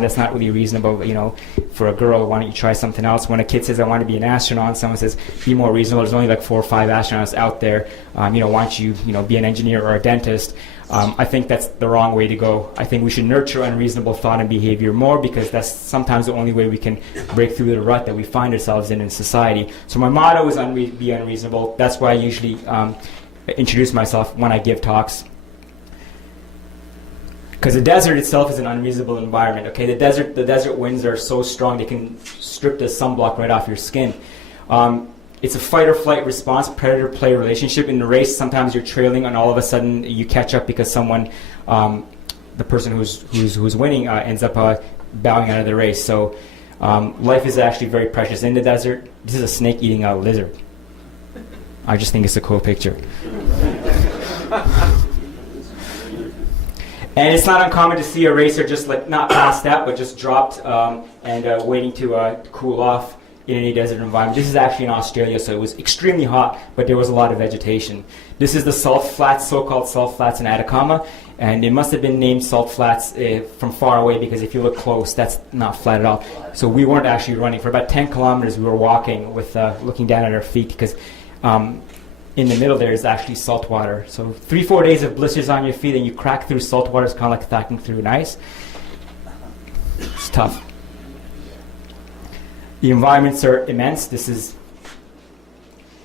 That's not really reasonable, for a girl. Why don't you try something else? When a kid says, I want to be an astronaut, someone says, be more reasonable. There's only like 4 or 5 astronauts out there. Why don't you, be an engineer or a dentist? I think that's the wrong way to go. I think we should nurture unreasonable thought and behavior more, because that's sometimes the only way we can break through the rut that we find ourselves in society. So my motto is be unreasonable. That's why I usually introduce myself when I give talks. Because the desert itself is an unreasonable environment. Okay, the desert winds are so strong they can strip the sunblock right off your skin. It's a fight or flight response, predator-prey relationship. In the race, sometimes you're trailing, and all of a sudden you catch up because someone, the person who's winning, ends up bowing out of the race. So life is actually very precious in the desert. This is a snake eating a lizard. I just think it's a cool picture. And it's not uncommon to see a racer just not passed out, but just dropped and waiting to cool off in any desert environment. This is actually in Australia, so it was extremely hot, but there was a lot of vegetation. This is the salt flats, so-called salt flats in Atacama, and it must have been named salt flats from far away, because if you look close, that's not flat at all. So we weren't actually running. For about 10 kilometers, we were walking with looking down at our feet, because in the middle there is actually salt water. So 3-4 days of blisters on your feet, and you crack through salt water. It's kind of like cracking through an ice. It's tough. The environments are immense.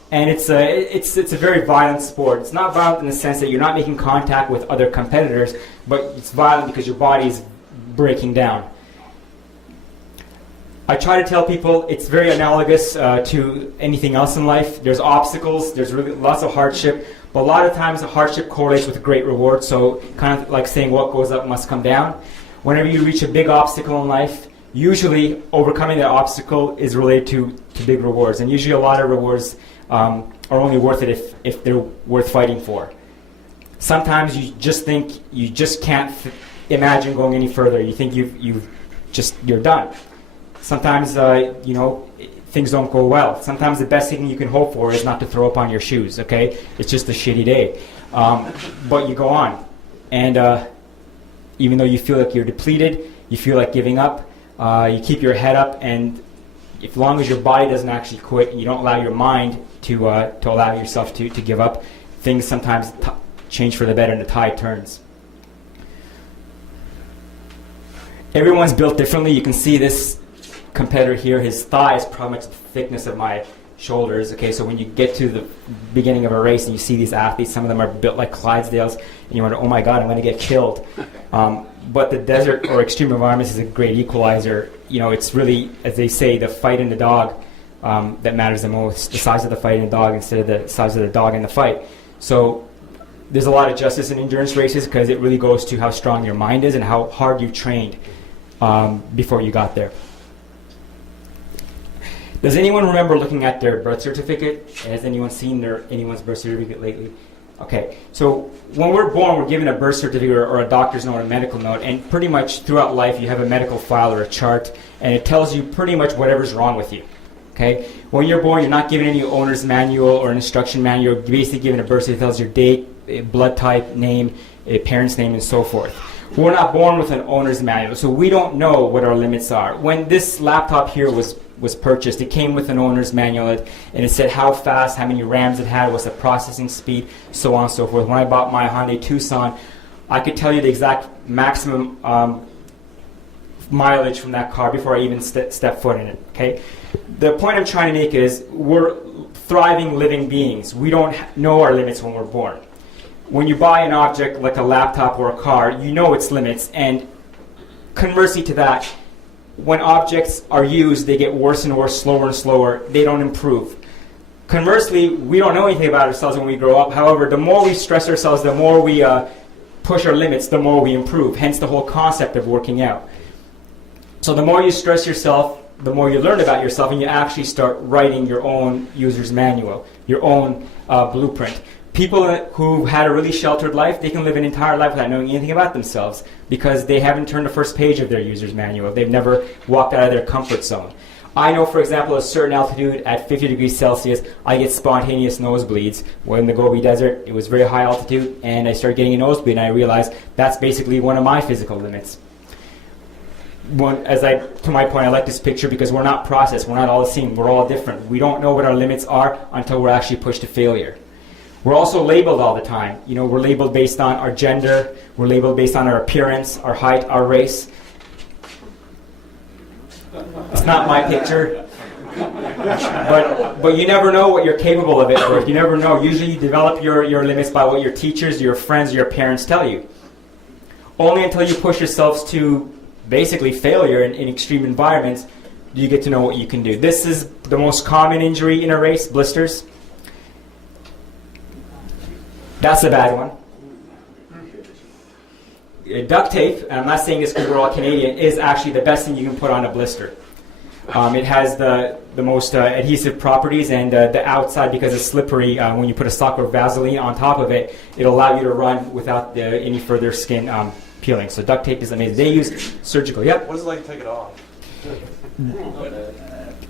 And it's a very violent sport. It's not violent in the sense that you're not making contact with other competitors, but it's violent because your body is breaking down. I try to tell people it's very analogous to anything else in life. There's obstacles, there's really lots of hardship, but a lot of times the hardship correlates with great reward. So kind of like saying what goes up must come down. Whenever you reach a big obstacle in life, usually overcoming that obstacle is related to big rewards. And usually a lot of rewards are only worth it if they're worth fighting for. Sometimes you just think you just can't imagine going any further. You think you're done. Sometimes, things don't go well. Sometimes the best thing you can hope for is not to throw up on your shoes, okay? It's just a shitty day. But you go on. And even though you feel like you're depleted, you feel like giving up, you keep your head up, and as long as your body doesn't actually quit and you don't allow your mind to allow yourself to give up, things sometimes change for the better and the tide turns. Everyone's built differently. You can see this competitor here, his thigh is probably much the thickness of my shoulders. Okay, so when you get to the beginning of a race and you see these athletes, some of them are built like Clydesdales, and you wonder, oh my God, I'm going to get killed. But the desert or extreme environments is a great equalizer. It's really, as they say, the fight in the dog that matters the most, the size of the fight in the dog instead of the size of the dog in the fight. So there's a lot of justice in endurance races, because it really goes to how strong your mind is and how hard you trained before you got there. Does anyone remember looking at their birth certificate? Has anyone seen anyone's birth certificate lately? Okay, so when we're born, we're given a birth certificate or a doctor's note or a medical note, and pretty much throughout life you have a medical file or a chart, and it tells you pretty much whatever's wrong with you. Okay, when you're born, you're not given any owner's manual or an instruction manual. You're basically given a birth certificate that tells your date, a blood type, name, a parent's name, and so forth. We're not born with an owner's manual, so we don't know what our limits are. When this laptop here was purchased, it came with an owner's manual, and it said how fast, how many RAMs it had, what's the processing speed, so on and so forth. When I bought my Hyundai Tucson, I could tell you the exact maximum mileage from that car before I even step foot in it. Okay, the point I'm trying to make is we're thriving, living beings. We don't know our limits when we're born. When you buy an object like a laptop or a car, you know its limits, and conversely to that, when objects are used, they get worse and worse, slower and slower. They don't improve. Conversely, we don't know anything about ourselves when we grow up. However, the more we stress ourselves, the more we push our limits, the more we improve. Hence the whole concept of working out. So the more you stress yourself, the more you learn about yourself, and you actually start writing your own user's manual, your own blueprint. People who had a really sheltered life, they can live an entire life without knowing anything about themselves because they haven't turned the first page of their user's manual. They've never walked out of their comfort zone. I know, for example, at a certain altitude, at 50 degrees Celsius, I get spontaneous nosebleeds. Well, in the Gobi Desert, it was very high altitude, and I started getting a nosebleed, and I realized that's basically one of my physical limits. to my point, I like this picture because we're not processed. We're not all the same. We're all different. We don't know what our limits are until we're actually pushed to failure. We're also labeled all the time. We're labeled based on our gender. We're labeled based on our appearance, our height, our race. It's not my picture. But you never know what you're capable of it, or you never know. Usually you develop your limits by what your teachers, your friends, your parents tell you. Only until you push yourselves to basically failure in extreme environments do you get to know what you can do. This is the most common injury in a race, blisters. That's a bad one. Duct tape, and I'm not saying this because we're all Canadian, is actually the best thing you can put on a blister. It has the most adhesive properties, and the outside, because it's slippery, when you put a sock or Vaseline on top of it, it'll allow you to run without any further skin peeling. So duct tape is amazing. They use surgical. Yep. What is it like to take it off?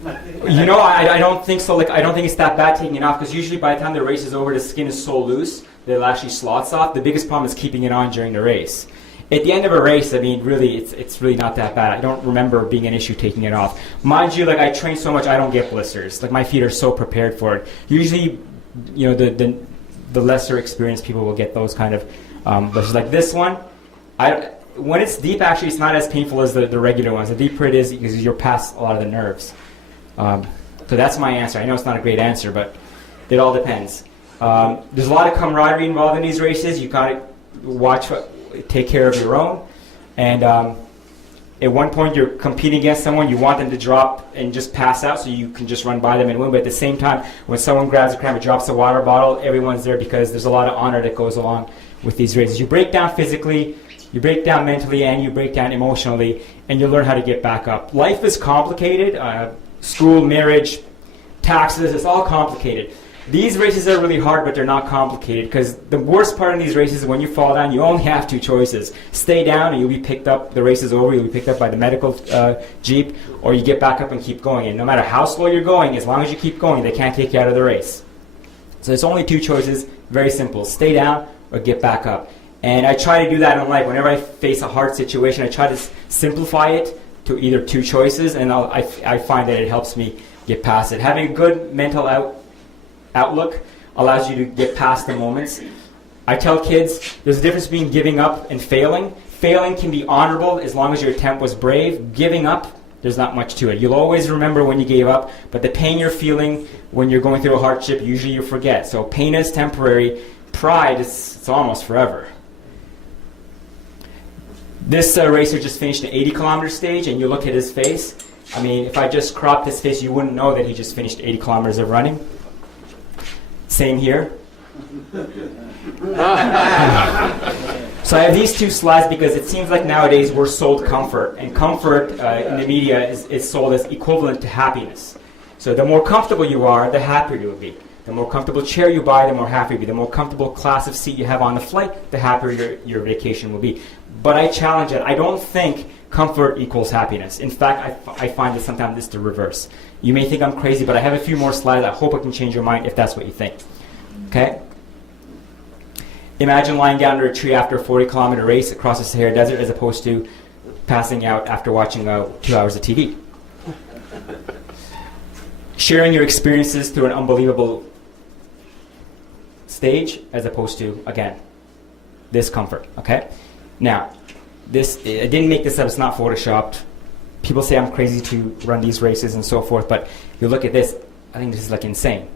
I don't think so. I don't think it's that bad taking it off, because usually by the time the race is over, the skin is so loose that it actually slots off. The biggest problem is keeping it on during the race. At the end of a race, really, it's really not that bad. I don't remember being an issue taking it off. Mind you, I train so much, I don't get blisters. My feet are so prepared for it. Usually, the lesser experienced people will get those kind of blisters. Like this one, when it's deep, actually, it's not as painful as the regular ones. The deeper it is, because you're past a lot of the nerves. So that's my answer. I know it's not a great answer, but it all depends. There's a lot of camaraderie involved in these races. You gotta take care of your own, and at one point you're competing against someone. You want them to drop and just pass out so you can just run by them and win, but at the same time, when someone grabs a cramp and drops a water bottle, everyone's there because there's a lot of honor that goes along with these races. You break down physically, you break down mentally, and you break down emotionally, and you learn how to get back up. Life is complicated. School, marriage, taxes, it's all complicated. These races are really hard, but they're not complicated, because the worst part in these races is when you fall down, you only have two choices. Stay down and you'll be picked up, the race is over, you'll be picked up by the medical jeep, or you get back up and keep going. And no matter how slow you're going, as long as you keep going, they can't take you out of the race. So there's only two choices, very simple. Stay down or get back up. And I try to do that in life. Whenever I face a hard situation, I try to simplify it to either two choices, and I find that it helps me get past it. Having a good mental outlook allows you to get past the moments. I tell kids there's a difference between giving up and failing. Failing can be honorable as long as your attempt was brave. Giving up, there's not much to it. You'll always remember when you gave up, but the pain you're feeling when you're going through a hardship, usually you forget. So pain is temporary. Pride, it's almost forever. This racer just finished the 80-kilometer stage, and you look at his face. If I just cropped his face, you wouldn't know that he just finished 80 kilometers of running. Same here. So I have these two slides because it seems like nowadays we're sold comfort, and comfort in the media is sold as equivalent to happiness. So the more comfortable you are, the happier you will be. The more comfortable chair you buy, the more happy you'll be. The more comfortable class of seat you have on the flight, the happier your vacation will be. But I challenge it. I don't think comfort equals happiness. In fact, I find that sometimes it's the reverse. You may think I'm crazy, but I have a few more slides. I hope I can change your mind if that's what you think. Okay? Imagine lying down under a tree after a 40-kilometer race across the Sahara Desert as opposed to passing out after watching 2 hours of TV. Sharing your experiences through an unbelievable stage as opposed to, again, discomfort. Okay? Now, I didn't make this up. It's not photoshopped. People say I'm crazy to run these races and so forth, but you look at this, I think this is insane.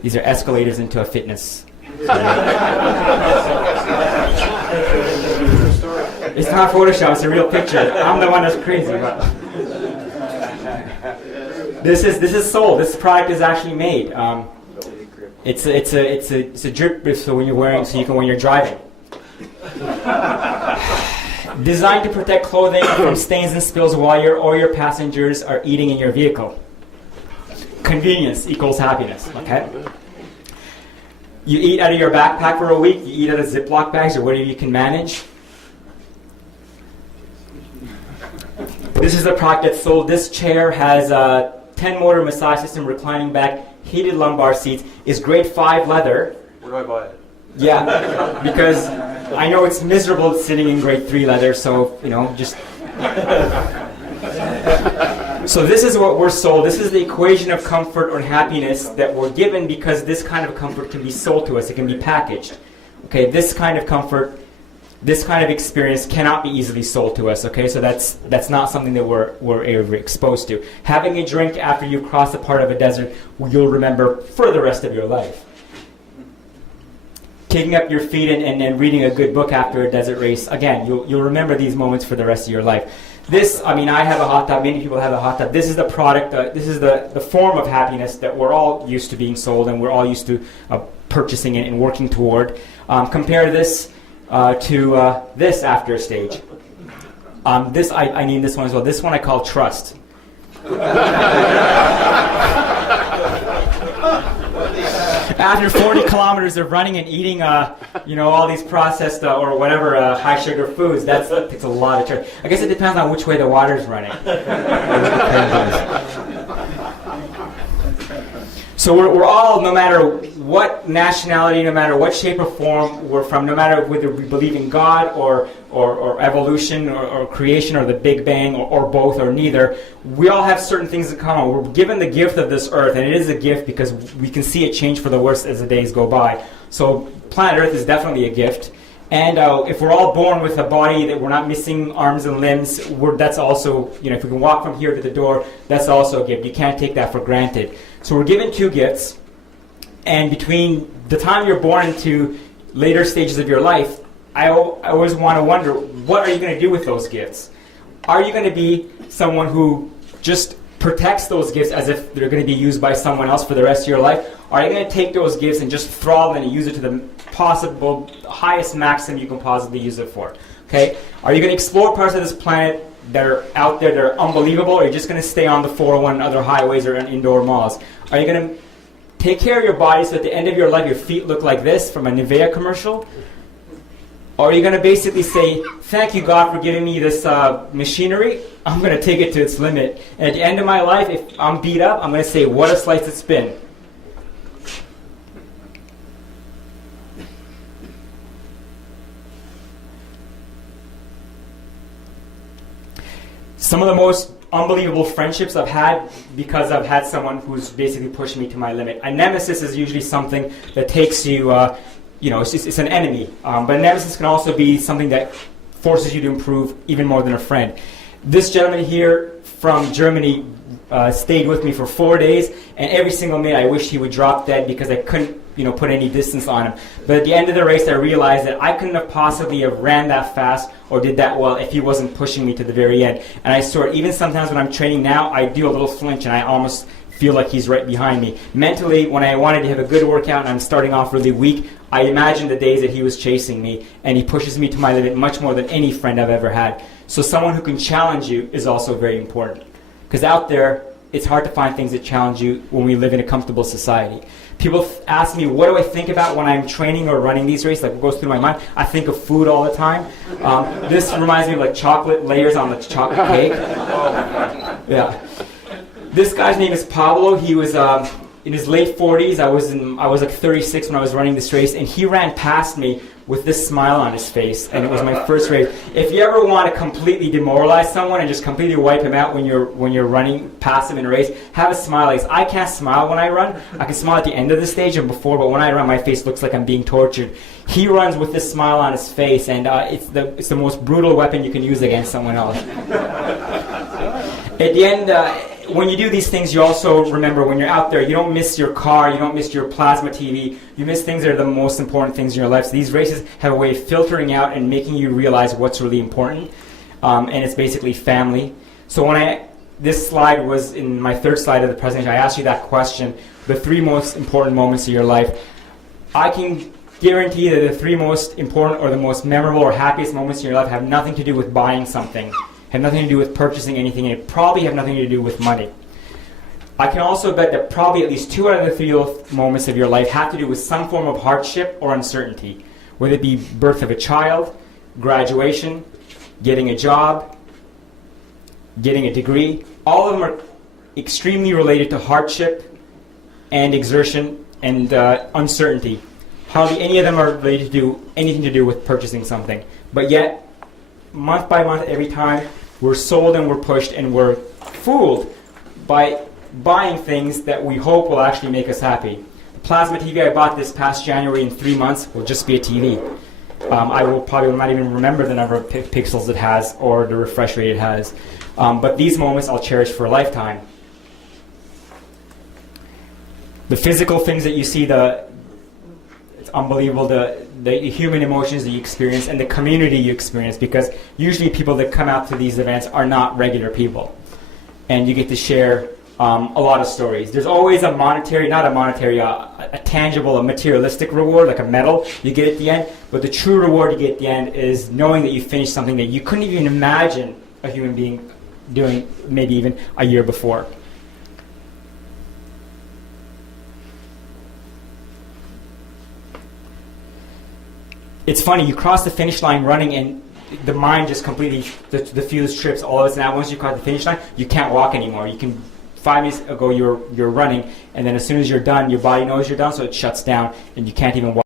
These are escalators into a fitness. It's not Photoshop, it's a real picture. I'm the one that's crazy. But this is sold. This product is actually made. It's a drip grip so when you're driving. Designed to protect clothing from stains and spills while your passengers are eating in your vehicle. Convenience equals happiness. Okay. You eat out of your backpack for a week. You eat out of Ziploc bags or whatever you can manage. This is a product that's sold. This chair has a 10-motor massage system, reclining back, heated lumbar seats. Is grade 5 leather. Where do I buy it? Yeah, because I know it's miserable sitting in grade 3 leather, so, just So this is what we're sold. This is the equation of comfort or happiness that we're given, because this kind of comfort can be sold to us. It can be packaged. Okay, this kind of comfort, this kind of experience cannot be easily sold to us. Okay, so that's not something that we're ever exposed to. Having a drink after you cross a part of a desert, you'll remember for the rest of your life. Kicking up your feet and then reading a good book after a desert race, again, you'll remember these moments for the rest of your life. This, I mean, I have a hot tub, many people have a hot tub. This is the product, this is the form of happiness that we're all used to being sold, and we're all used to purchasing it and working toward. Compare this to this after stage. This, I named this one as well. This one I call trust. After 40 kilometers of running and eating, all these processed or whatever high sugar foods, that takes a lot of trust. I guess it depends on which way the water's running. So we're all, no matter what nationality, no matter what shape or form we're from, no matter whether we believe in God or evolution or creation or the Big Bang or both or neither, we all have certain things in common. We're given the gift of this earth, and it is a gift because we can see it change for the worse as the days go by. So planet Earth is definitely a gift. And if we're all born with a body that we're not missing arms and limbs, that's also, if we can walk from here to the door, that's also a gift. You can't take that for granted. So we're given two gifts, and between the time you're born into later stages of your life, I always want to wonder, what are you going to do with those gifts? Are you going to be someone who just protects those gifts as if they're going to be used by someone else for the rest of your life? Or are you going to take those gifts and just throttle and use it to the possible highest maximum you can possibly use it for? Okay? Are you going to explore parts of this planet that are out there that are unbelievable, or are you just going to stay on the 401 and other highways or in indoor malls? Are you going to take care of your body so at the end of your life your feet look like this from a Nivea commercial? Or are you going to basically say, thank you, God, for giving me this machinery. I'm going to take it to its limit. And at the end of my life, if I'm beat up, I'm going to say, what a slice it's been. Some of the most unbelievable friendships I've had because I've had someone who's basically pushed me to my limit. A nemesis is usually something that takes you, it's an enemy. But a nemesis can also be something that forces you to improve even more than a friend. This gentleman here from Germany stayed with me for 4 days, and every single minute I wished he would drop dead because I couldn't put any distance on him. But at the end of the race, I realized that I couldn't have possibly have ran that fast or did that well if he wasn't pushing me to the very end. And I sort of, even sometimes when I'm training now, I do a little flinch and I almost feel like he's right behind me. Mentally, when I wanted to have a good workout and I'm starting off really weak, I imagine the days that he was chasing me, and he pushes me to my limit much more than any friend I've ever had. So someone who can challenge you is also very important. Because out there, it's hard to find things that challenge you when we live in a comfortable society. People ask me, what do I think about when I'm training or running these races? Like, what goes through my mind? I think of food all the time. This reminds me of like chocolate layers on the chocolate cake. Yeah. This guy's name is Pablo. He was in his late 40s. I was like 36 when I was running this race, and he ran past me with this smile on his face, and it was my first race. If you ever want to completely demoralize someone and just completely wipe him out when you're running past him in a race, have a smile. Like, I can't smile when I run. I can smile at the end of the stage and before, but when I run, my face looks like I'm being tortured. He runs with this smile on his face, and it's the most brutal weapon you can use against someone else. At the end, when you do these things, you also remember when you're out there, you don't miss your car, you don't miss your plasma TV, you miss things that are the most important things in your life. So these races have a way of filtering out and making you realize what's really important, and it's basically family. So this slide was in my third slide of the presentation, I asked you that question, the 3 most important moments of your life. I can guarantee that the 3 most important or the most memorable or happiest moments in your life have nothing to do with buying something, have nothing to do with purchasing anything, and it probably have nothing to do with money. I can also bet that probably at least 2 out of the 3 moments of your life have to do with some form of hardship or uncertainty, whether it be birth of a child, graduation, getting a job, getting a degree. All of them are extremely related to hardship and exertion and uncertainty. Hardly any of them are related to do anything to do with purchasing something. But yet, month by month, every time, we're sold and we're pushed and we're fooled by buying things that we hope will actually make us happy. The plasma TV I bought this past January in 3 months will just be a TV. I will probably not even remember the number of pixels it has or the refresh rate it has. But these moments I'll cherish for a lifetime. The physical things that you see, it's unbelievable, the human emotions that you experience and the community you experience, because usually people that come out to these events are not regular people. And you get to share a lot of stories. There's always a tangible, a materialistic reward, like a medal you get at the end. But the true reward you get at the end is knowing that you finished something that you couldn't even imagine a human being doing maybe even a year before. It's funny, you cross the finish line running and the mind just completely, the fuse trips all of us. Now once you cross the finish line, you can't walk anymore. You can, 5 minutes ago you're running, and then as soon as you're done, your body knows you're done, so it shuts down and you can't even walk.